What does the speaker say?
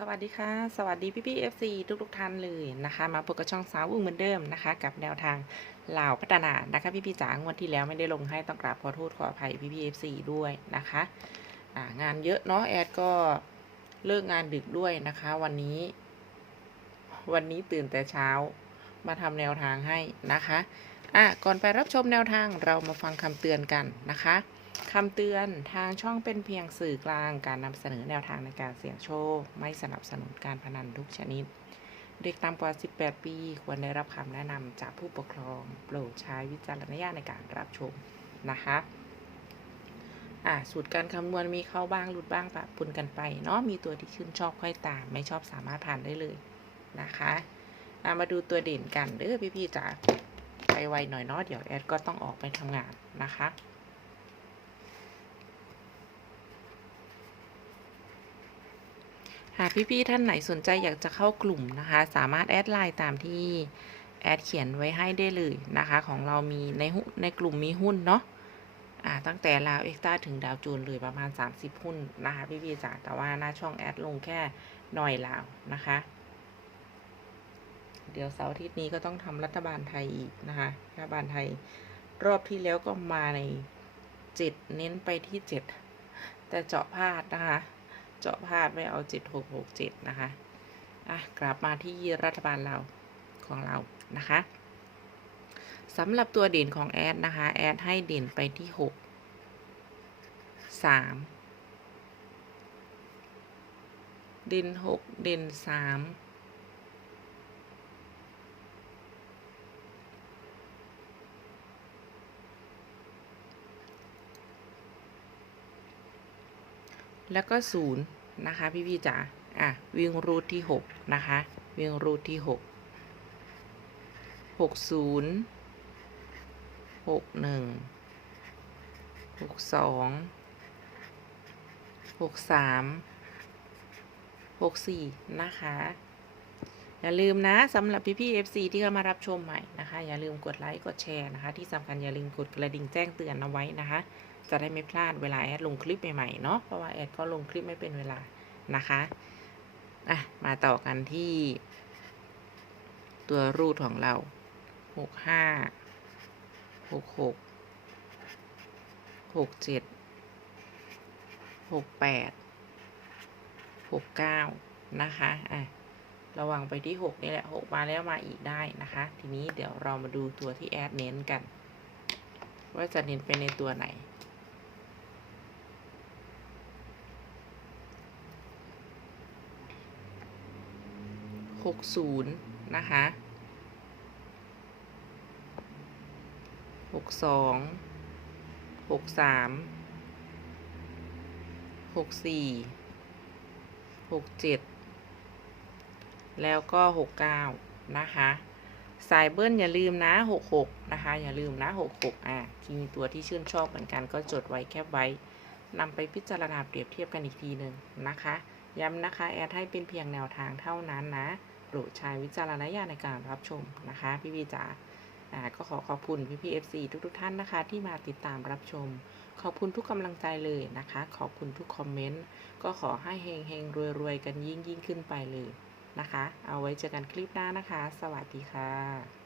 สวัสดีค่ะสวัสดีพี่พี่เอฟซีทุกทุกๆท่านเลยนะคะ มาพบกับช่องสาวอุ้งเหมือนเดิมนะคะ กับแนวทางเหล่าพัฒนานะคะพี่พี่จ๋างวดที่แล้วไม่ได้ลงให้ต้องกราบขอโทษขออภัยพี่พี่เอฟซีด้วยนะคะงานเยอะเนาะแอดก็เลิกงานดึกด้วยนะคะ วันนี้ วันนี้ตื่นแต่เช้ามาทำแนวทางให้นะคะอะก่อนไปรับชมแนวทางเรามาฟังคำเตือนกันนะคะ คำเตือนทางช่องเป็นเพียงสื่อกลางการนำเสนอแนวทางในการเสี่ยงโชค ไม่สนับสนุนการพนันทุกชนิด เด็กต่ำกว่า 18 ปี ควรได้รับคำแนะนำจากผู้ปกครอง โปรดใช้วิจารณญาณในการรับชมนะคะอะสูตรการคำนวณมีเข้าบ้างหลุดบ้างปะปนกันไปเนาะมีตัวที่ชื่นชอบค่อยตาม ไม่ชอบสามารถผ่านได้เลยนะคะอะมาดูตัวเด่นกันเด้อพี่ๆจ๋าไปไวหน่อยเนาะเดี๋ยวแอดก็ต้องออกไปทำงานนะคะ หากพี่ๆท่านไหนสนใจอยากจะเข้ากลุ่มนะคะ สามารถแอดไลน์ตามที่แอดเขียนไว้ให้ได้เลยนะคะ ของเรามีในหุ้นในกลุ่มมีหุ้นเนาะอ่าตั้งแต่ลาวเอ็กซ์ต้าถึงดาวจูนเลยประมาณ 30 หุ้นนะคะพี่ๆจ๋าแต่ว่าหน้าช่องแอดลงแค่หน่อยลาวนะคะ เดี๋ยวเสาร์อาทิตย์นี้ก็ต้องทำรัฐบาลไทยอีกนะคะ รัฐบาลไทยรอบที่แล้วก็มาในเจ็ดเน้นไปที่เจ็ดแต่เจาะพลาดนะคะ เจาะพลาดไม่เอาเจ็ดหกหกเจ็ดนะคะ อะ กลับมาที่รัฐบาลเราของเรานะคะสำหรับตัวเด่นของแอดนะคะ แอดให้เด่นไปที่หกสามเด่นหกเด่นสาม แล้วก็ศูนย์นะคะ พี่พี่จ๋าอะวิ่งรูทที่หกนะคะ วิ่งรูทที่หกหกศูนย์หกหนึ่งหกสองหกสามหกสี่นะคะ อย่าลืมนะสำหรับพี่พี่ FC ที่เข้ามารับชมใหม่นะคะ อย่าลืมกดไลค์กดแชร์นะคะ ที่สำคัญอย่าลืมกดกระดิ่งแจ้งเตือนเอาไว้นะคะ จะได้ไม่พลาดเวลาแอดลงคลิปใหม่ๆเนาะเพราะว่าแอดก็ลงคลิปไม่เป็นเวลานะคะอะมาต่อกันที่ ตัวรูทของเราหกห้าหกหกหกเจ็ดหกแปดหกเก้านะคะอะระวังไปที่หกนี่แหละหกมาแล้วมาอีกได้นะคะ ทีนี้เดี๋ยวเรามาดูตัวที่แอดเน้นกัน ว่าจะเน้นไปในตัวไหน หกศูนย์นะคะหกสองหกสามหกสี่หกเจ็ดแล้วก็หกเก้านะคะ สายเบิ้ลอย่าลืมนะหกหกนะคะ อย่าลืมนะหกหกอะที่มีตัวที่ชื่นชอบเหมือนกันก็จดไว้แคบไว้นำไปพิจารณาเปรียบเทียบกันอีกทีหนึ่งนะคะ ย้ำนะคะ แอดให้เป็นเพียงแนวทางเท่านั้นนะโปรดใช้วิจารณญาณในการรับชมนะคะ พี่พี่จ๋าอ่าก็ขอขอบคุณพี่พี่เอฟซีทุกๆท่านนะคะ ที่มาติดตามรับชม ขอบคุณทุกกำลังใจเลยนะคะ ขอบคุณทุกคอมเมนต์ก็ขอให้เฮงเฮงรวยรวยกันยิ่งยิ่งขึ้นไปเลยนะคะ เอาไว้เจอกันคลิปหน้านะคะ สวัสดีค่ะ